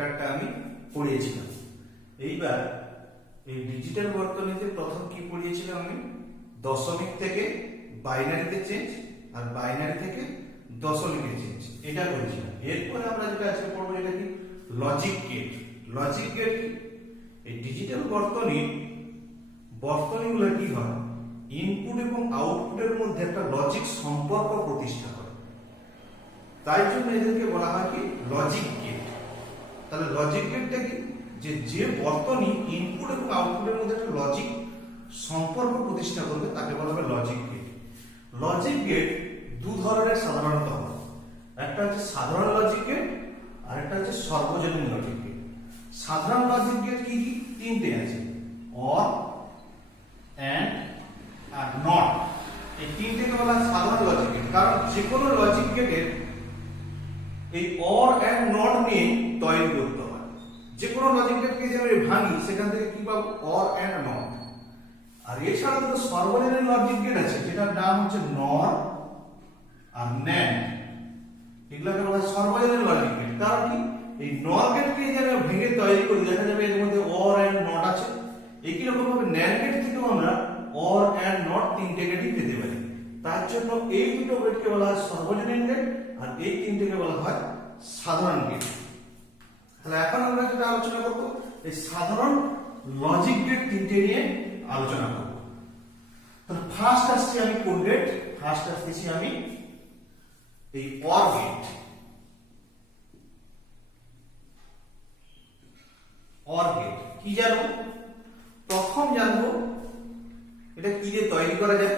চ্যাপ্টারটা আমি পড়িয়েছিলাম। এইবার এই ডিজিটাল বর্তনীতে প্রথম কি পড়িয়েছিলাম আমি, দশমিক থেকে বাইনারিতে চেঞ্জ আর বাইনারি থেকে দশমিকে চেঞ্জ, এটা করেছিলাম। এরপরে আমরা যেটা আজকে পড়বো এটা কি, লজিক গেট। লজিক গেট কি, এই ডিজিটাল বর্তনীগুলো কি হয়, ইনপুট এবং আউটপুটের মধ্যে একটা লজিক সম্পর্ক প্রতিষ্ঠা করে, তাই জন্য এদেরকে বলা হয় কি লজিক গেট। তাহলে লজিক গেটটা কি, যে বর্তনী ইনপুট এবং আউটপুটের মধ্যে একটা লজিক সম্পর্ক প্রতিষ্ঠা করবে তাকে বলা হবে লজিক গেট। লজিক গেট দু ধরনের সাধারণত হয়, একটা হচ্ছে সাধারণ লজিক গেট আর একটা হচ্ছে সর্বজনীন লজিক গেট। সাধারণ লজিক গেট কি কি, তিনটে আছে, অর, এন্ড আর নট। এই তিনটেকে বলা হয় সাধারণ লজিক গেট, কারণ যে কোনো লজিক গেটের এই অর এন্ড নট নিয়ে তৈরি করতে হয়। যে কোনো লজিক গেটকে যে আমি ভাঙি সেখান থেকে কি পাবো, অর এন্ড নট। আর এছাড়া দুটো সর্বজনীন লজিক গেট আছে যেটার নাম হচ্ছে নর আর ন্যান্ড, এগুলোকে বলা হয় সর্বজনীন লজিক গেট। কারণ কি, এই নর গেটকে যে আমি ভেঙে তৈরি করি দেখা যাবে এর মধ্যে অর এন্ড নট আছে। একই রকম ভাবে ন্যান্ড গেট থেকেও আমরা অর এন্ড নট তিনটে গেটই পেতে পারি। তার জন্য এই দুটো গেটকে বলা হয় সর্বজনীন গেট আর এই তিনটেকে বলা হয় সাধারণ গেট। তাহলে এখন আমরা যেটা আলোচনা করব এই সাধারণ লজিক গেট তিনটে নিয়ে আলোচনা করব। তাহলে ফার্স্ট আসছে আমি কোন গেট, ফার্স্ট আসতেছি আমি এই অর গেট। অর গেট কি জানো, প্রথম জানবো এটা কি দিয়ে তৈরি করা যায়,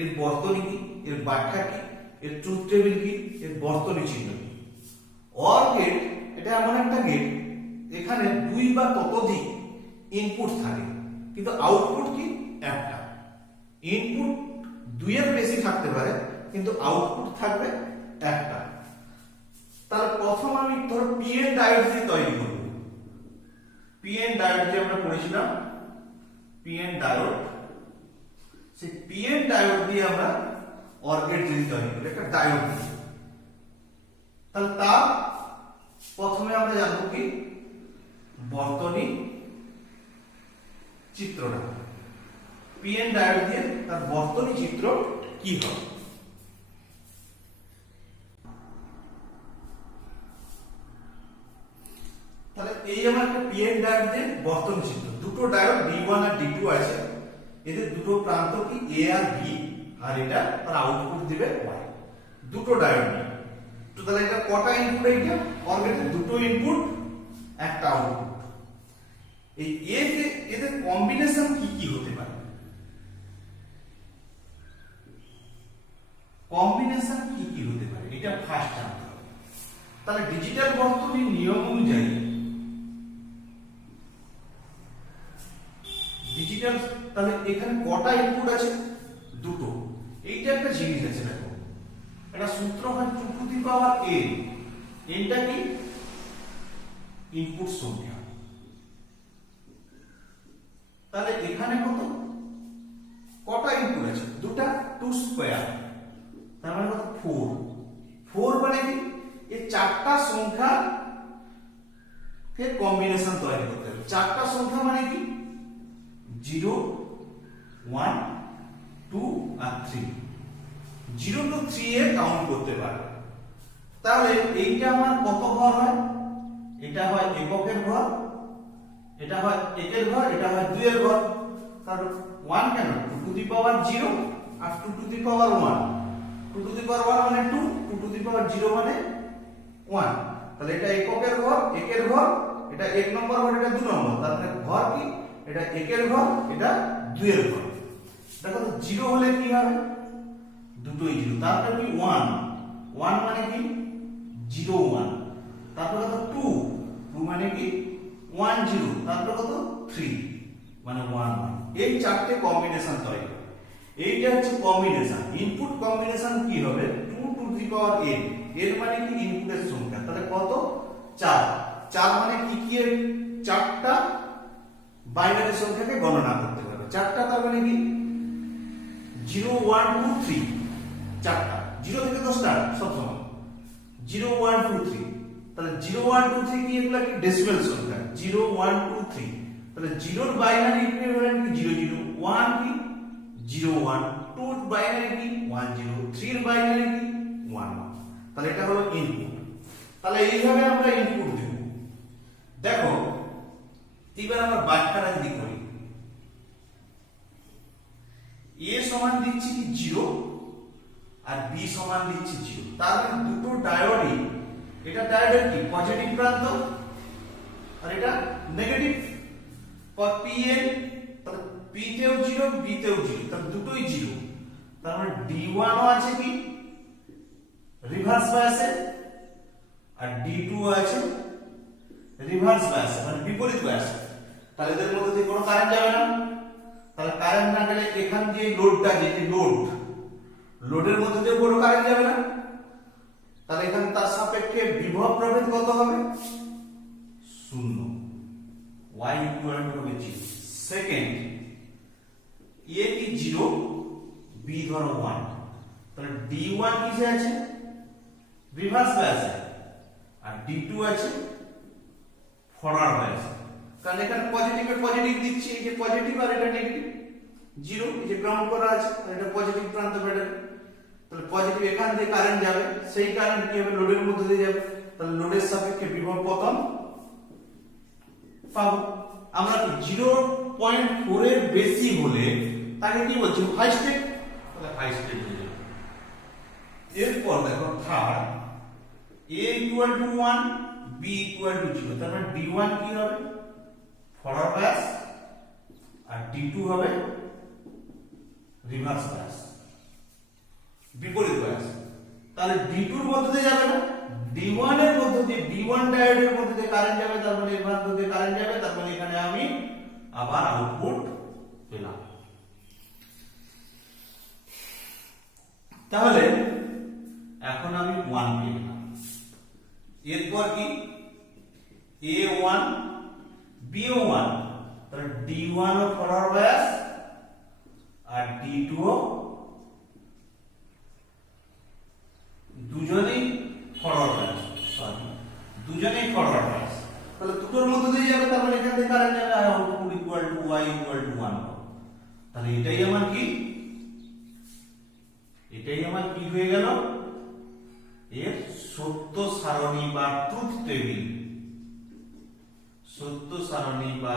এর বর্তনী কি, এর ব্যাখ্যা কি, এর ট্রুথ টেবিল কি, এর বর্তনী চিহ্ন কি। অর গেট এটা এমন একটা গেট এখানে দুই বা ততোধিক ইনপুট থাকে কিন্তু আউটপুট কি একটা। ইনপুট দুইয়ের বেশি থাকতে পারে কিন্তু আউটপুট থাকবে একটা। তাহলে প্রথম আমি ধর পিএন ডায়োড দিয়ে তৈরি করব। পিএন ডায়োড যে আমরা পড়েছিলাম, পিএন ডায়োড, সেই পিএন ডায়োড দিয়ে আমরা অর গেট যদি তৈরি করি, একটা ডায়োড, তাহলে তার প্রথমে আমরা জানবো কি বর্তনী চিত্রটা। পিএন ডায়োড দিয়ে তার বর্তনী চিত্র কি হবে। তাহলে এই আমার একটা পিএন ডায়োড দিয়ে বর্তনী চিত্র, দুটো ডায়োড D1 আর D2 আছে, এদের দুটো প্রান্ত কি A আর B, আর এটা তার আউটপুট দিবে Y, দুটো ডায়োড নিয়ে। তো তাহলে এটা কটা ইনপুট, এইটা অর গেটের দুটো ইনপুট একটা আউটপুট। এই এদের কম্বিনেশন কি কি হতে পারে, কম্বিনেশন কি কি হতে পারে এটা ফার্স্ট জানতে হবে। তাহলে ডিজিটাল বর্তনীর নিয়ম অনুযায়ী ডিজিটাল, তাহলে এখানে কটা ইনপুট আছে, দুটো। এইটা একটা জিনিস আছে, দেখো একটা সূত্র হয় 2 টু দি পাওয়ার n, nটা কি ইনপুট সংখ্যা। তাহলে এখানে কটা ইনপুট আছে, দুটা, 2 স্কয়ার, তার মানে কত 4। 4 মানে কি, এই চারটা সংখ্যা কে কম্বিনেশন তৈরি করতে হবে। চারটা সংখ্যা মানে কি 0 1 2 আর 3, 0 to 3 এ কাউন্ট করতে পারবে। তাহলে এইটা আমার কত ঘর হয়, এটা হয় এককের ঘর, এটা হয় একের ঘর, এটা হয় দুইয়ের ঘর। কারণ 1 কেন, 2 টু দি পাওয়ার 0 আর 2 to the power 1, 2 to the power 1 মানে 2, 2 টু দি পাওয়ার 0 মানে 1। তাহলে এটা এককের ঘর, একের ঘর, এটা 1 নম্বর ঘর, এটা 2 নম্বর, তার মানে ঘর কি, এটা একের ঘর, এটা দুইয়ের ঘর। দেখো তো 0 হলে কি হবে, দুটোই 0, তারপরে কি 1, 1 মানে কি 0 1, তারপরে কত 2, 2 মানে কি 1 0, তারপরে কত 3 মানে 1 1। এই চারটে কম্বিনেশন তৈরি হবে। এইটা হচ্ছে কম্বিনেশন। ইনপুট কম্বিনেশন কি হবে, 2 টু দি পাওয়ার n, এর মানে কি ইনপুটের সংখ্যা, তাহলে কত 4, 4 মানে কি কি চারটা বাইনারি সংখ্যাকে গণনা করতে পারবে। চারটা তার মানে কি 0 1 2 3, চারটা 0 থেকে 10টা সব সময় 0 1 2 3, তাহলে 0 1 2 3 কি এগুলা কি ডেসিমেল সংখ্যা 0 1 2 3 তাহলে 0 এর বাইনারি ইকুইভ্যালেন্ট কি 0 0 1 কি 0 1 2 এর বাইনারি কি 1 0 3 এর বাইনারি কি 1 1 তাহলে এটা হলো ইনপুট তাহলে এইভাবে আমরা ইনপুট দেব দেখো এবার আমরা ব্যাখ্যাটা যদি করি a সমান দিচ্ছি কি 0 আর b সমান দিচ্ছি 0 তার মানে দুটো ডায়োডই এটা ডায়োডের কি পজিটিভ প্রান্ত আর এটা নেগেটিভ pn তাহলে p তেও 0 b তেও 0 তাহলে দুটোই 0 তার মানে d1 ও আছে কি রিভার্স বায়াসে আর d2 ও আছে রিভার্স বায়াসে মানে বিপরীত বায়াসে তাহলে এদের মধ্যে দিয়ে কোনো কারেন্ট যাবে না তাহলে কারেন্ট না গেলে এখান দিয়ে লোডটা যে লোডের মধ্যে দিয়ে কোনো কারেন্ট যাবে না তাহলে এখানে তার সাপেক্ষে বিভব প্রভেদ কত হবে 0 y ইকুয়াল টু হবে 0 সেকেন্ড a কি 0 b ধরো 1 তাহলে d1 কিসে আছে রিভার্স বায়াসে আর d2 আছে ফরওয়ার্ড বায়াসে কারণ এখানে পজিটিভে পজিটিভ দিচ্ছি এই যে পজিটিভ আর এটা নেগেটিভ 0 এই যে গ্রাউন্ড করা আছে আর এটা পজিটিভ প্রান্ত ব্যাটারি তাহলে পজিটিভ এখান দিয়ে কারেন্ট যাবে সেই কারেন্ট কি হবে লোডের মধ্যে দিয়ে যাবে তাহলে লোডের সাপেক্ষে বিভব পতন পাবো আমরা কি 0.4 এর বেশি হলে তাকে কি বলছি হাই স্টেট তাহলে হাই স্টেট হয়ে যাবে এরপর দেখো third a equal to 1 b equal to 0 তার মানে d1 কি হবে ফরওয়ার্ড বায়াস আর d2 হবে রিভার্স বায়াস বিপরীত বায়াস তাহলে d2 এর মধ্যে দিয়ে যাবে না d1 এর মধ্যে দিয়ে d1 ডায়োডের মধ্যে দিয়ে কারেন্ট যাবে তার মানে এর মধ্যে দিয়ে কারেন্ট যাবে তার মানে এখানে আমি আবার আউটপুট পেলাম তাহলে এখন আমি 1 পেলাম এরপর কি a1 b1 তাহলে d1 ও ফরওয়ার্ড বায়াস আর d2 ও দুজনেই ফরওয়ার্ড বায়াস দুজনেই ফরওয়ার্ড বায়াস তাহলে দুটোর মধ্যে দিয়ে যাবে তার মানে এখান থেকে কারেন্ট যাবে আর output equal to y equal to 1 তাহলে এটাই আমার কি হয়ে গেল এর সত্য সারণী বা ট্রুথ টেবিল সত্য সারণী বা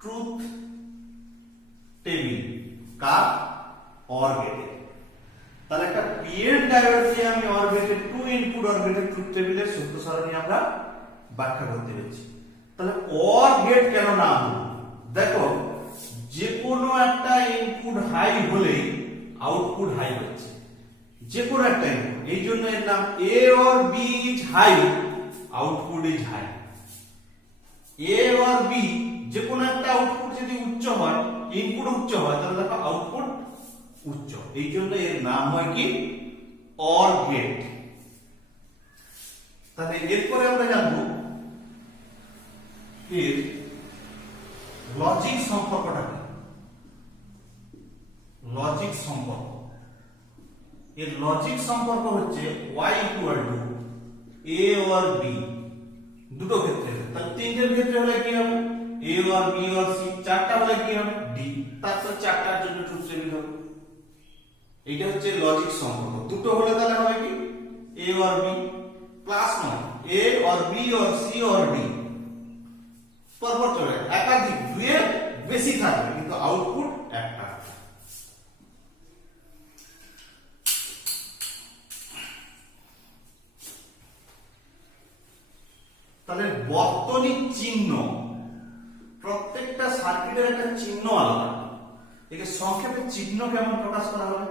ট্রুথ টেবিল কার অর গেটের তাহলে একটা পিএন ডায়োড দিয়ে আমি অর গেটের টু ইনপুট অর গেটের ট্রুথ টেবিলের সত্য সারণী আমরা ব্যাখ্যা করতে পেরেছি তাহলে অর গেট কেন নাম দেখো যে কোনো একটা ইনপুট হাই হলেই আউটপুট হাই হচ্ছে যে কোনো একটা ইনপুট এই জন্য এর নাম A or B is high output is high A or B যে কোনো একটা আউটপুট যদি উচ্চ হয় ইনপুট উচ্চ হয় তাহলে দেখো আউটপুট উচ্চ এই জন্য এর নাম হয় কি অর গেট তাহলে এরপরে আমরা জানবো এর লজিক সম্পর্কটা কি লজিক সম্পর্ক এর লজিক সম্পর্ক হচ্ছে y equal to a or b দুটো ক্ষেত্রে তাহলে তিনটের ক্ষেত্রে হলে কি হবে a or b or c চারটা হলে কি হবে d তারপর চারটার জন্য ট্রুথ টেবিল হবে এইটা হচ্ছে লজিক সম্পর্ক দুটো হলে তাহলে হবে কি a or b প্লাস নয় a or b or c or d পরপর চলে একাধিক দুইয়ের বেশি থাকবে কিন্তু আউটপুট একটা তাহলে বর্তনীর চিহ্ন প্রত্যেকটা সার্কিটের একটা চিহ্ন আলাদা একে সংক্ষেপে চিহ্ন কেমন প্রকাশ করা হবে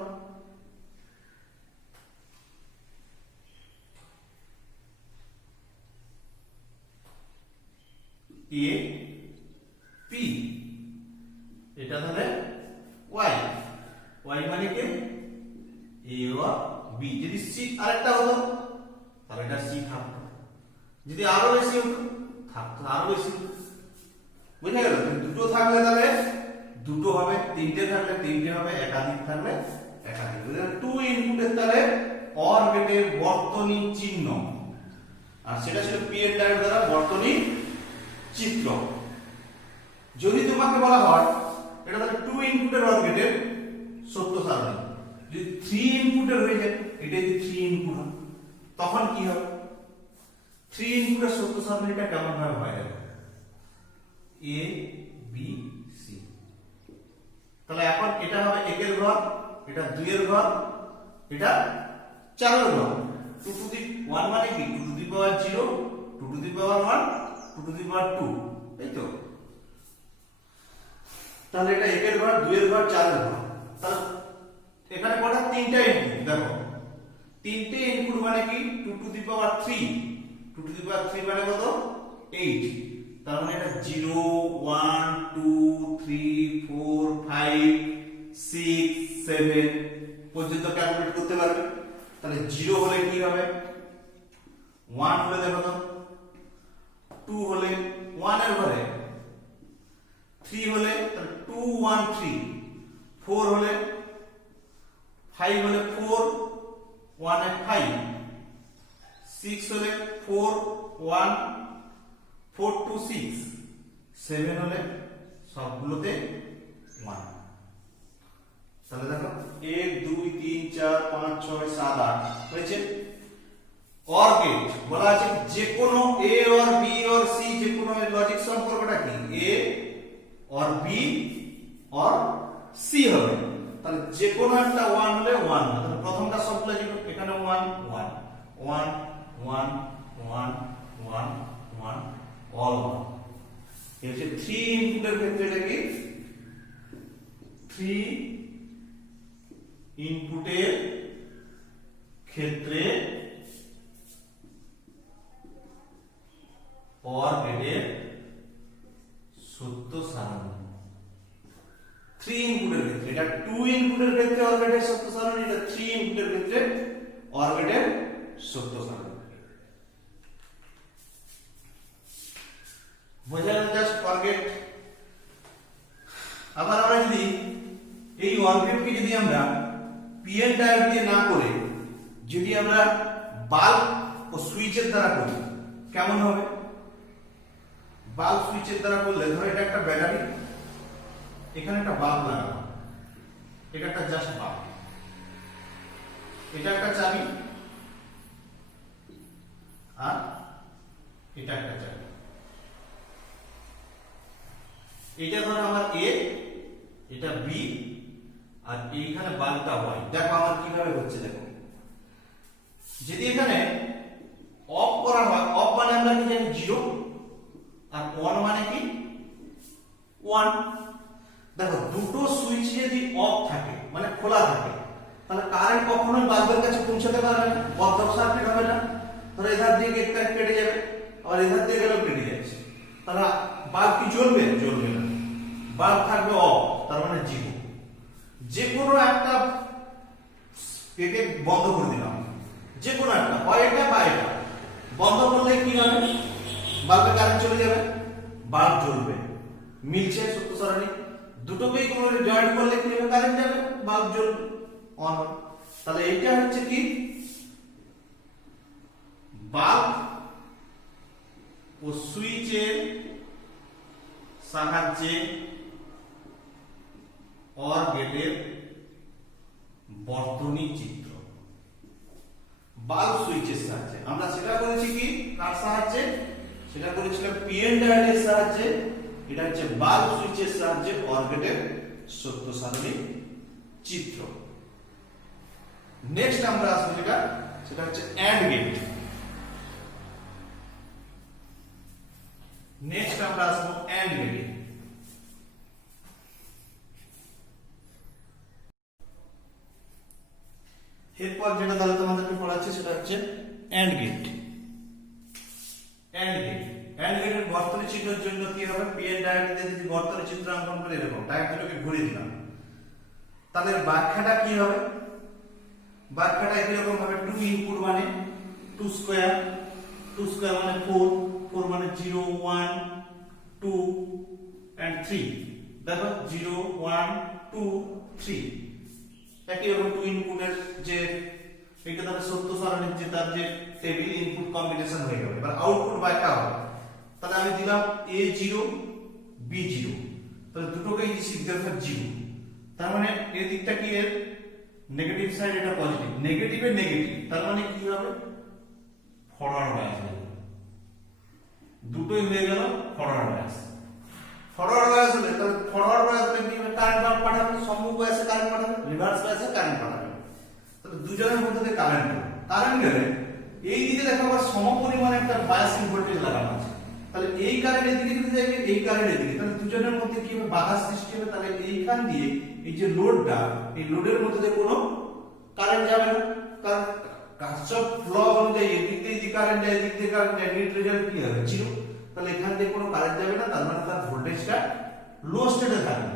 এ পি এটা তাহলে ওয়াই ওয়াই মানে কি এ ও বি যদি সি আরেকটা হতো তাহলে এটা সি থাকতো যদি আরো বেশি হতো থাকতো আরো বেশি বুঝে গেল দুটো থাকলে তাহলে দুটো হবে তিনটে থাকলে তিনটে হবে একাধিক থাকলে একাধিক টু ইনপুটের তাহলে অর গেটের বর্তনী চিহ্ন আর সেটা ছিল পিএন ডায়োড দ্বারা বর্তনীর চিত্র। যদি তোমাকে বলা হয় এটা তাহলে 2 ইনপুটের অর গেটের সত্য সারণী, যদি 3 ইনপুটের হয়ে যায়, এটা যদি 3 ইনপুট হয় তখন কি হবে? 3 ইনপুটের সত্য সারণীটা কেমন ভাবে হয় দেখো, এ বি সি। তাহলে এখন এটা হবে 1 এর ঘর, এটা 2 এর ঘর, এটা 4 এর ঘর। 2 টু দি 1 মানে কি 2 to the power 0, 2 to the power 1, 2 to the power 2, তাই তো? তাহলে এটা 1 এর ঘর, 2 এর ঘর, 4 এর ঘর। তাহলে এখানে কটা? 3টা ইনপুট। দেখো 3টে ইনপুট মানে কি 2 to the power 3, 2 to the পাওয়ার 3 মানে কত? 8। তার মানে এটা 0 1 2 3 4 5 6 7 পর্যন্ত ক্যালকুলেট করতে পারবে। তাহলে 0 হলে কি হবে? 1 হলে দেখো তো, 2 হলে 1 এর ঘরে, 3 হলে তাহলে 2 1 3, 4 হলে, 5 হলে 4 1 এ 5, 6 হলে 4 1 4 2 6, 7 হলে সবগুলোতে 1। তাহলে দেখো 1 2 3 4 5 6 7 8 হয়েছে। অর গেট বলা আছে যে কোনো এ অর বি অর সি, যে কোনো লজিক সম্পর্কটা কি এ অর বি অর সি হবে। তাহলে যে কোনো একটা 1 হলে 1, তাহলে প্রথমটা সব লজিক এখানে 1 1 1 1 1 1 1 অল 1। এই হচ্ছে 3 ইনপুটের ক্ষেত্রে এটা কি 3 ইনপুটের ক্ষেত্রে অর গেটের সত্য সারণী। 3 ইনপুটের ক্ষেত্রে, এটা 2 ইনপুটের ক্ষেত্রে অর গেটের সত্য সারণী, এটা 3 ইনপুটের ক্ষেত্রে অর গেটের সত্য সারণী। বোঝা গেল জাস্ট অর গেট। আবার আমরা যদি এই অর গেটকে যদি আমরা পিএন ডায়োড দিয়ে না করে যদি আমরা বাল্ব ও সুইচের দ্বারা করি কেমন হবে? বাল্ব সুইচের দ্বারা করলে ধরো এটা একটা ব্যাটারি, এখানে একটা বাল্ব লাগানো, এটা একটা জাস্ট বাল্ব, এটা একটা চাবি, আর এটা একটা চাবি। এটা ধরো আমার এ, এটা বি, আর এইখানে বাল্বটা হয়। দেখো আমার কিভাবে হচ্ছে, দেখো যদি এখানে অফ করা হয়, অফ মানে আমরা কি জানি 0, আর অন মানে কি 1। দেখো দুটো সুইচ যদি অফ থাকে মানে খোলা থাকে, তাহলে কারেন্ট কখনোই বাল্বের কাছে পৌঁছাতে পারবে না, বন্ধ সার্কিট হবে না। ধরো এধার দিয়ে একটা কেটে যাবে, আবার এধার দিয়ে গেলেও কেটে যাচ্ছে, তাহলে বাল্ব কি জ্বলবে? জ্বলবে না, বাল্ব থাকবে অফ, তার মানে 0। যে কোনো একটা একে বন্ধ করে দিলাম, যে কোনো একটা, হয় এটা বা এটা, বন্ধ করলে কি হবে? বাল্বে কারেন্ট চলে যাবে, বাল্ব জ্বলবে। মিলছে সত্য সারণী। দুটোকেই কোনো জয়েন্ট করলে কি হবে? কারেন্ট যাবে, বাল্ব জ্বলবে, অন হবে। তাহলে এইটা হচ্ছে কি বাল্ব ও সুইচের সাহায্যে অর গেটের বর্তনী চিত্র। বাল্ব সুইচের সাহায্যে আমরা সেটা করেছি কি কার সাহায্যে? সেটা করেছিলাম পিএন ডায়োডের সাহায্যে। এটা হচ্ছে বাল্ব সুইচের সাহায্যে অর গেটের সত্য সারণী চিত্র। নেক্সট আমরা আসবো সেটা হচ্ছে অ্যান্ড গেট। নেক্সট আমরা আসবো অ্যান্ড গেটে। এরপর যেটা তাহলে তোমাদেরকে পড়াচ্ছি সেটা হচ্ছে and gate. And gate, and গেটের বর্তনী চিত্রের জন্য কি হবে? পিএন ডায়োডে যদি বর্তনী চিত্র অঙ্কন করে এরকম ডায়োডটাকে ঘুরিয়ে দিলাম, তাহলে ব্যাখ্যাটা কি হবে? ব্যাখ্যাটা এরকম ভাবে 2 ইনপুট মানে 2 স্কয়ার, 2 স্কয়ার মানে 4, 4 মানে 0 1 2 and 3। দেখো 0 1 2 3 একই রকম 2 ইনপুটের যে এটা তাহলে সত্য সারণীর যে তার যে টেবিল ইনপুট কম্বিনেশন হয়ে গেল। এবার আউটপুট বাইটা হবে, তাহলে আমি দিলাম A0 B0, তাহলে দুটোকেই দিচ্ছি দেখো 0, তার মানে এর দিকটা কি, এর নেগেটিভ সাইড, এটা পজিটিভ, নেগেটিভে নেগেটিভ, তার মানে কি হবে ফরওয়ার্ড বায়াস হবে, দুটোই হয়ে গেল ফরওয়ার্ড বায়াস। ফরওয়ার্ড বায়াস হলে তাহলে ফরওয়ার্ড বায়াস হলে কি হবে, কারেন্ট পাঠাবে, সম্মুখ বায়াসে কারেন্ট পাঠাবে, রিভার্স বায়াসে কারেন্ট পাঠাবে, তাহলে দুজনের মধ্যে দিয়ে কারেন্ট গেলে এই দিকে দেখো আবার সমপরিমাণ একটা বায়াসিং ভোল্টেজ লাগানো আছে, তাহলে এই কারেন্ট এদিকে যদি যাবে, এই কারেন্ট এদিকে, তাহলে দুজনের মধ্যে কি হবে বাধা সৃষ্টি হবে, তাহলে এইখান দিয়ে এই যে লোডটা, এই লোডের মধ্যে দিয়ে কোনো কারেন্ট যাবে না, কারণ কারশফ ল অনুযায়ী এদিক দিয়ে যে কারেন্ট যায়, এদিক দিয়ে কারেন্ট যায়, নেট রেজাল্ট কি হবে 0, তাহলে এখান দিয়ে কোনো কারেন্ট যাবে না, তার মানে তার ভোল্টেজটা লো স্টেটে থাকবে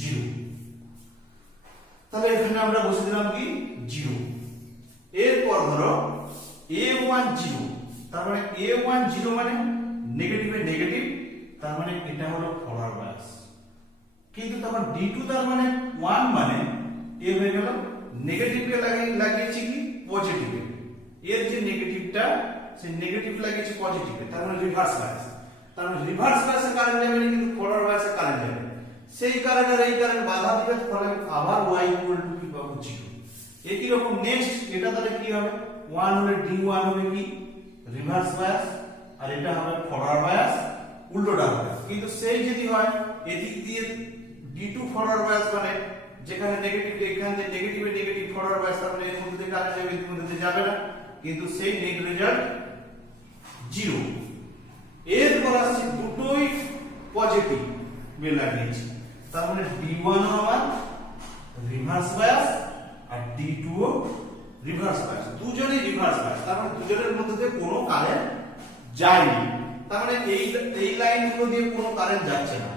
0, তাহলে এখানে আমরা বসে দিলাম কি 0। এরপর ধরো A10, তার মানে A10 মানে নেগেটিভে নেগেটিভ, তার মানে এটা হলো ফরওয়ার্ড বায়াস, কিন্তু তখন D2 তার মানে 1 মানে এ হয়ে গেল নেগেটিভে লাগিয়েছি কি পজিটিভে, এর যে নেগেটিভটা সেই নেগেটিভ লাগিয়েছি পজিটিভে, তার মানে রিভার্স বায়াস, তার মানে রিভার্স বায়াসে কারেন্ট যাবে না, কিন্তু ফরওয়ার্ড বায়াসে কারেন্ট যাবে, সেই কারেন্ট আর এই কারেন্ট বাধা দিবে, ফলে আবার y কি পাবো 0। একই রকম নেক্সট এটা তাহলে কি হবে 1 হলে D1 হবে কি রিভার্স বায়াস, আর এটা হবে ফরওয়ার্ড বায়াস, উল্টোটা হবে, কিন্তু সেই যদি হয় এদিক দিয়ে D2 ফরওয়ার্ড বায়াস মানে যেখানে নেগেটিভ, এখানে যে নেগেটিভে নেগেটিভ ফরওয়ার্ড বায়াস, তাহলে এর মধ্যে দিয়ে কারেন্ট যাবে, এর মধ্যে দিয়ে যাবে না, কিন্তু সেই নেট রেজাল্ট 0। এরপর আসছে দুটোই পজিটিভ বেল লাগিয়েছি, তার মানে D1 ও আমার রিভার্স বায়াস আর D2 ও রিভার্স বায়াস, দুজনেই রিভার্স বায়াস, তার মানে দুজনের মধ্যে দিয়ে কোনো কারেন্ট যায়নি, তার মানে এই লাইনগুলো দিয়ে কোনো কারেন্ট যাচ্ছে না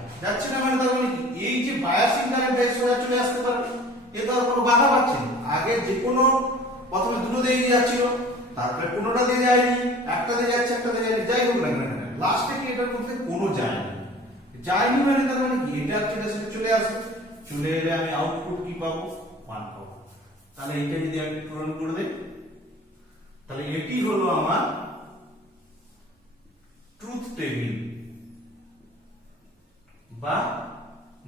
মানে তার মানে এই যে বায়াসিং কারেন্ট সোজা চলে আসতে পারে, এ তো আর কোনো বাধা পাচ্ছে না, আগে যে কোনো প্রথমে দুটো দিয়ে যাচ্ছিল, তারপরে কোনোটা দিয়ে যায়নি, একটা দিয়ে যাচ্ছে একটা দিয়ে যায়নি, যাই হোক না কেন লাস্টে কি এটার মধ্যে কোনো যায়নি মানে তার মানে কি এটা সেটা চলে আসবে, চলে এলে আমি আউটপুট কি পাবো 1 পাবো, তাহলে এইটা যদি আমি পূরণ করে দেই, তাহলে এটি হলো আমার ট্রুথ টেবিল, বা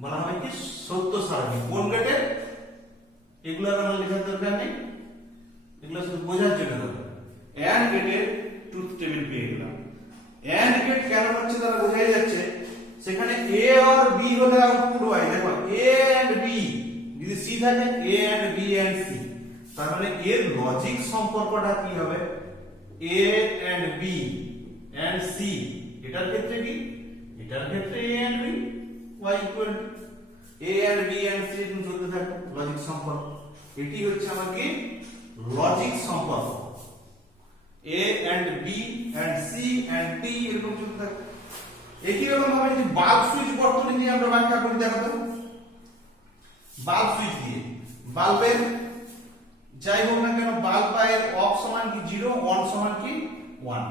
বলা হয় কি সত্য সারণী। কোন গেটে এগুলো আমরা লেখার দরকার নেই, এগুলো শুধু বোঝার জন্য দরকার। এন্ড গেটের ট্রুথ টেবিল পেয়ে গেলাম। এন্ড গেট কেন হচ্ছে তারা বোঝাই যাচ্ছে, সেখানে এ আর বি হলে আউটপুট হয়, দেখো এ এন্ড বি, যদি সি থাকে A and B and C, তার মানে এর লজিক সম্পর্কটা কি হবে A and B and C, এটার ক্ষেত্রে কি, এটার ক্ষেত্রে A and B y equal to a and b and c এরকম চলতে থাকে লজিক সম্পর্ক, এটি হচ্ছে আমার কি লজিক সম্পর্ক, a and b and c and d এরকম চলতে থাকে। একই রকম ভাবে যদি বাল্ব সুইচ বর্তনী নিয়ে আমরা ব্যাখ্যা করি, দেখো তো বাল্ব সুইচ দিয়ে বাল্বের যাই হোক না কেন বাল্বের অফ সমান কি 0, অন সমান কি 1,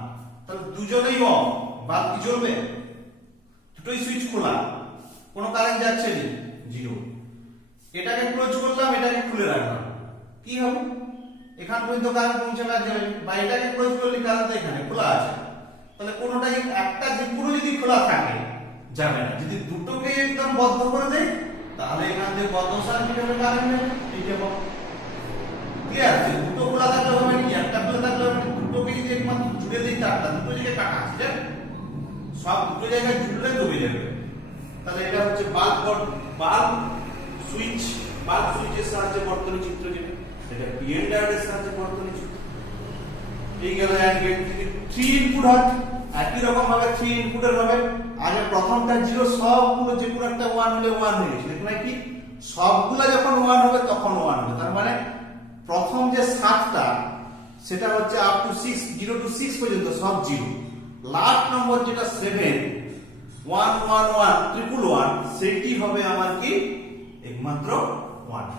তাহলে দুজনেই অফ, বাল্ব কি জ্বলবে, দুটোই সুইচ খোলা, কোনো কারেন্ট যাচ্ছে না 0, এটাকে ক্লোজ করলাম, এটাকে খুলে রাখলাম, কি হবে এখান পর্যন্ত কারেন্ট পৌঁছাবে যাবে, বা এটাকে ক্লোজ করলে কারেন্ট এখানে খোলা আছে, তাহলে কোনোটাই একটা যে পুরো যদি খোলা থাকে যাবে না, যদি দুটোকে একদম বন্ধ করে দেয় তাহলে এখান থেকে বদ্ধ সার্কিট হবে, কারেন্ট যাবে, এইটা হবে ক্লিয়ার। যে দুটো খোলা থাকলে হবে না, একটা খোলা থাকলে হবে না, দুটোকে যদি একমাত্র জুড়ে দেই, তারটা দুটো জায়গায় কাটা আছে, সব দুটো জায়গায় জুড়লে ডুবে যাবে, তাহলে এটা হচ্ছে বাল্ব সুইচের সাহায্যে বর্তনী চিত্র, যেটা এটা পিএন ডায়োডের সাহায্যে বর্তনী চিত্র। এই গেল এন্ড গেট। যদি 3 ইনপুট হয় একই রকম ভাবে 3 ইনপুটের হবে, আগে প্রথমটা 0, সবগুলো যে কোনো একটা 1 হলে 1 হয়ে গেছে, এখানে কি সবগুলা যখন 1 হবে তখন 1 হবে, তার মানে প্রথম যে 7টা সেটা হচ্ছে আপ টু 6, 0 টু 6 পর্যন্ত সব 0, লাস্ট নম্বর যেটা 7 1 1 1 ট্রিপল 1 সেটি হবে আমার কি একমাত্র 1,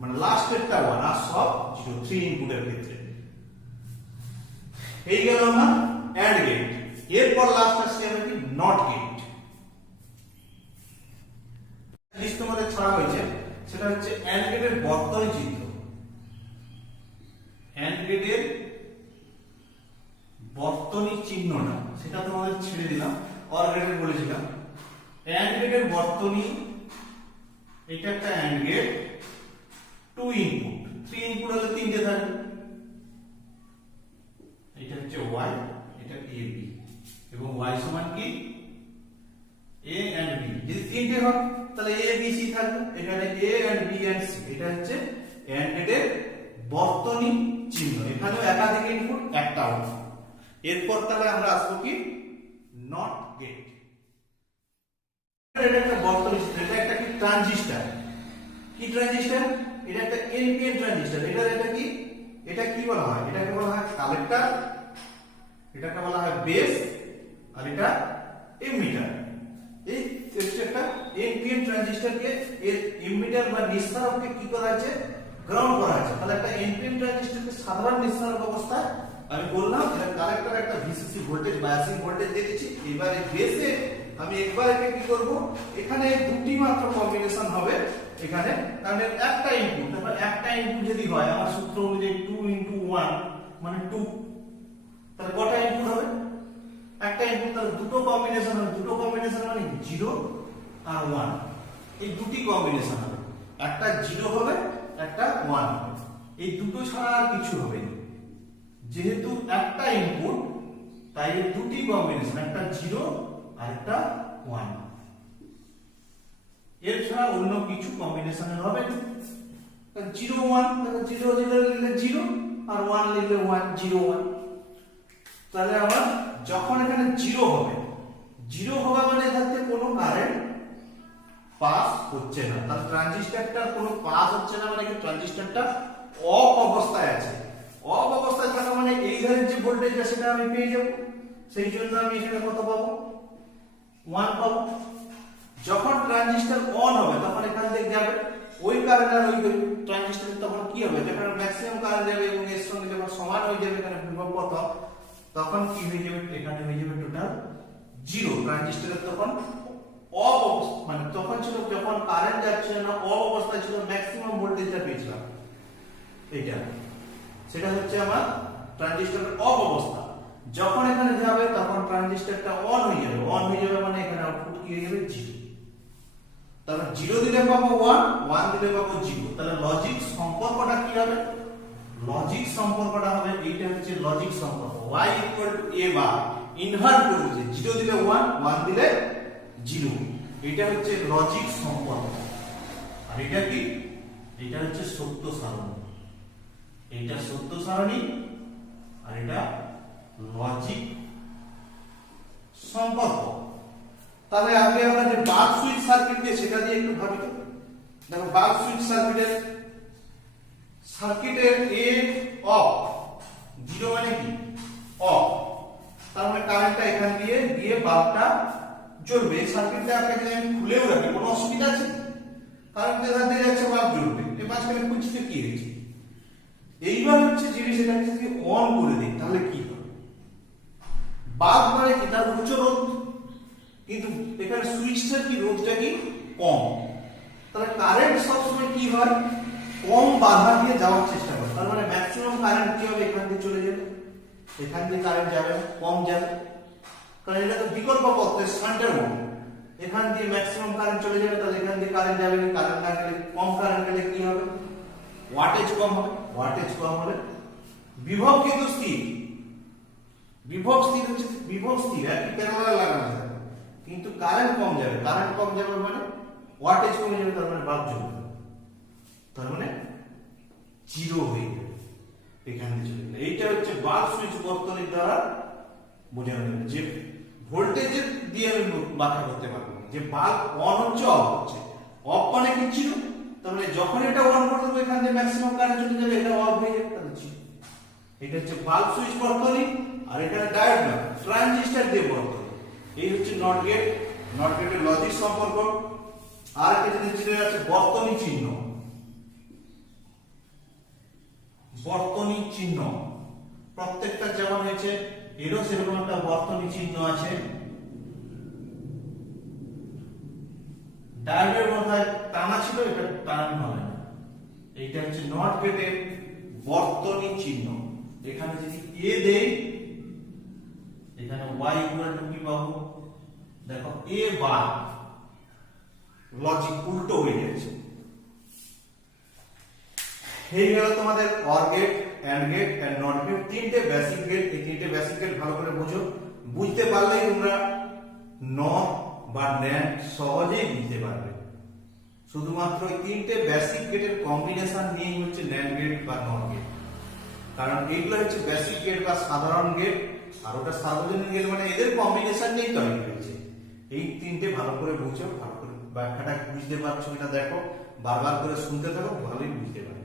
মানে লাস্টেরটা 1 আর সব 0, 3 ইনপুটের ক্ষেত্রে। এই গেল আমার এন্ড গেট। এরপর লাস্ট আসছে আমার কি নট গেট। লিস্ট তোমাদের ছড়া হয়েছে, সেটা হচ্ছে এন্ড গেটের বর্তনী চিত্র। এন্ড গেট চিহ্নটা সেটা তোমাদের ছেড়ে দিলাম, অর গেটের বলেছিলাম। অ্যান্ড গেটের বর্তনী, এটা একটা অ্যান্ড গেট, 2 ইনপুট, 3 ইনপুট হলে 3টে থাকবে। এটা হচ্ছে y, এটা a b, এবং y সমান কি a and b। যদি 3টে হয় তাহলে a b c থাকবে, এখানে a and b and c। এটা হচ্ছে অ্যান্ড গেটের বর্তনী চিহ্ন। এখানেও একাধিক ইনপুট, একটা আউটপুট। এরপর তাহলে আমরা আসবো কি নট গেট। এটা একটা বর্তনী, এটা একটা কি ট্রানজিস্টর। কি ট্রানজিস্টর? এটা একটা এনপিএন ট্রানজিস্টর। এটা কি, এটা কি বলা হয়? এটাকে বলা হয় কালেক্টর, এটাকে বলা হয় বেস, আর এটা এমিটার। এই হচ্ছে একটা এনপিএন ট্রানজিস্টরকে এর এমিটার বা নিঃসারককে কি করা আছে, গ্রাউন্ড করা আছে। তাহলে একটা এনপিএন ট্রানজিস্টরকে সাধারণ নিঃসারক অবস্থায় আমি বললাম এটা কালেক্টর একটা ভিসিসি ভোল্টেজ, বায়াসিং ভোল্টেজ দিয়ে দিচ্ছি। এবারে বেসে আমি একবার একে কি করব, এখানে দুটি মাত্র কম্বিনেশন হবে এখানে, কারণ একটা ইনপুট, তারপর একটা ইনপুট যদি হয় আমার সূত্র অনুযায়ী 2 × 1 মানে 2, তাহলে কটা ইনপুট হবে? একটা ইনপুট, তাহলে দুটো কম্বিনেশন হবে। দুটো কম্বিনেশন মানে 0 আর 1, এই দুটি কম্বিনেশন হবে। একটা 0 হবে, একটা 1 হবে। এই দুটো ছাড়া আর কিছু হবে না। যেহেতু একটা ইনপুট তাই এই দুটি কম্বিনেশন, একটা 0 আর একটা 1, এর ছাড়া অন্য কিছু কম্বিনেশনের হবে না। 0 1, তাহলে 0 0 লিখলে 0 আর 1 লিখলে 1, 0 1। তাহলে আমরা যখন এখানে 0 হবে, 0 হবে মানে এটাতে কোনো কারেন্ট পাস হচ্ছে না। তাহলে ট্রানজিস্টরটা কোনো পাস হচ্ছে না, মানে কি ট্রানজিস্টরটা অফ অবস্থায় আছে। অফ অবস্থায় থাকা মানে এই ধারের যে ভোল্টেজটা সেটা আমি পেয়ে যাব। সেই জন্য আমি এখানে কত পাবো, 1 পাবো। যখন ট্রানজিস্টর অন হবে তখন এখান থেকে যাবে ওই কারেন্ট আর ওই ট্রানজিস্টর, তখন কি হবে, যখন ম্যাক্সিমাম কারেন্ট যাবে এবং এর সঙ্গে যখন সমান হয়ে যাবে এখানে বিভব কত, তখন কি হয়ে যাবে, এখানে হয়ে যাবে টোটাল 0। ট্রানজিস্টরের তখন অফ অবস্থা, মানে তখন ছিল যখন কারেন্ট যাচ্ছে না, অফ অবস্থায় ছিল, ম্যাক্সিমাম ভোল্টেজটা পেয়েছিলাম এইটা, সেটা হচ্ছে আমার ট্রানজিস্টরের অফ অবস্থা। যখন এখানে যাবে তখন ট্রানজিস্টরটা অন হয়ে যাবে। অন হয়ে যাবে মানে এখানে আউটপুট কি হয়ে যাবে, 0। তাহলে 0 দিলে পাবো 1, 1 দিলে পাবো 0। তাহলে লজিক সম্পর্কটা কি হবে, লজিক সম্পর্কটা হবে, এইটা হচ্ছে লজিক সম্পর্ক। y a বার ইনভার্ট করে দিয়েছে, 0 দিলে 1, 1 দিলে 0। এটা হচ্ছে লজিক সম্পর্ক। আর এটা কি, এটা হচ্ছে সত্য সারণী। এটা সত্য সারণী আর এটা লজিক সম্পর্ক। তাহলে আগে আমরা যে বাল্ব সুইচ সার্কিট দিয়ে সেটা দিয়ে একটু ভাবি তো। দেখো বাল্ব সুইচ সার্কিটের এ অফ, 0 মানে কি অফ, তার মানে কারেন্টটা এখান দিয়ে গিয়ে বাল্বটা জ্বলবে। এই সার্কিটটা আপনাকে যদি আমি খুলেও রাখি কোনো অসুবিধা আছে? কারেন্ট এখান দিয়ে যাচ্ছে, বাল্ব জ্বলবে। এই মাঝখানে খুঁজতে কি হয়েছে? এইবার হচ্ছে জিনিস, এটাকে যদি অন করে দিই তাহলে কি হবে? বাল্ব মানে কি, তার উচ্চ রোধ, কিন্তু এখানে সুইচটার কি রোধটা কি কম। তাহলে কারেন্ট সবসময় কি হয়, কম বাধা দিয়ে যাওয়ার চেষ্টা করে। তার মানে ম্যাক্সিমাম কারেন্ট কি হবে, এখান দিয়ে চলে যাবে, এখান দিয়ে কারেন্ট যাবে কম যাবে, কারণ এটা তো বিকল্প পথে শান্টের মতো। এখান দিয়ে ম্যাক্সিমাম কারেন্ট চলে যাবে, তাহলে এখান দিয়ে কারেন্ট যাবে না। কারেন্ট না গেলে, কম কারেন্ট গেলে কি হবে, ওয়াটেজ কম হবে। ওয়াটেজ কম হলে বিভব কিন্তু স্থির। বিভব স্থির হচ্ছে, বিভব স্থির একই প্যারালাল লাগানো যাবে, কিন্তু কারেন্ট কম যাবে। কারেন্ট কম যাবে মানে ওয়াটেজ কমে যাবে, তার মানে বাল্ব জ্বলবে, তার মানে 0 হয়ে যাবে, এখান দিয়ে চলে গেলে। এইটা হচ্ছে বাল্ব সুইচ বর্তনীর দ্বারা বোঝানো যাবে। যে ভোল্টেজের দিয়ে আমি ব্যাখ্যা করতে পারবো যে বাল্ব অন হচ্ছে অফ হচ্ছে। অফ মানে কি ছিল, তার মানে যখন এটা অন করে দেবো এখান দিয়ে ম্যাক্সিমাম কারেন্ট চলে যাবে, এটা অফ হয়ে যাবে, তাহলে ছিল। এটা হচ্ছে বাল্ব সুইচ বর্তনী। আর এখানে ডায়োড ট্রানজিস্টর দিয়ে বর্তনী। এই হচ্ছে নট গেট, নট গেটের লজিক সম্পর্ক। আর একটা জিনিস যেটা আছে বর্তনী চিহ্ন। বর্তনী চিহ্ন প্রত্যেকটা যেমন হয়েছে এরও সেরকম একটা বর্তনী চিহ্ন আছে। ডায়োডের মাথায় টানা ছিল, এটা টানানো হবে না। এইটা হচ্ছে নট গেটের বর্তনী চিহ্ন। এখানে যদি এ দেই এখানে y ইকুয়াল টু কি পাবো, দেখো a বার, লজিক উল্টো হয়ে যাচ্ছে। এই গেল তোমাদের or gate, and gate and not gate, তিনটে বেসিক গেট। এই তিনটে বেসিক গেট ভালো করে বুঝো, বুঝতে পারলেই তোমরা নট বা ন্যান্ড সহজেই বুঝতে পারবে। শুধুমাত্র এই তিনটে বেসিক গেটের কম্বিনেশন নিয়েই হচ্ছে ন্যান্ড গেট বা নট গেট। কারণ এইগুলো হচ্ছে বেসিক গেট বা সাধারণ গেট, আর ওটা সার্বজনীন গেট, মানে এদের কম্বিনেশন নিয়েই তৈরি হয়েছে। এই তিনটে ভালো করে বুঝো, ভালো করে ব্যাখ্যাটা বুঝতে পারছো কিনা দেখো, বারবার করে শুনতে থাকো, ভালোই বুঝতে পারবে।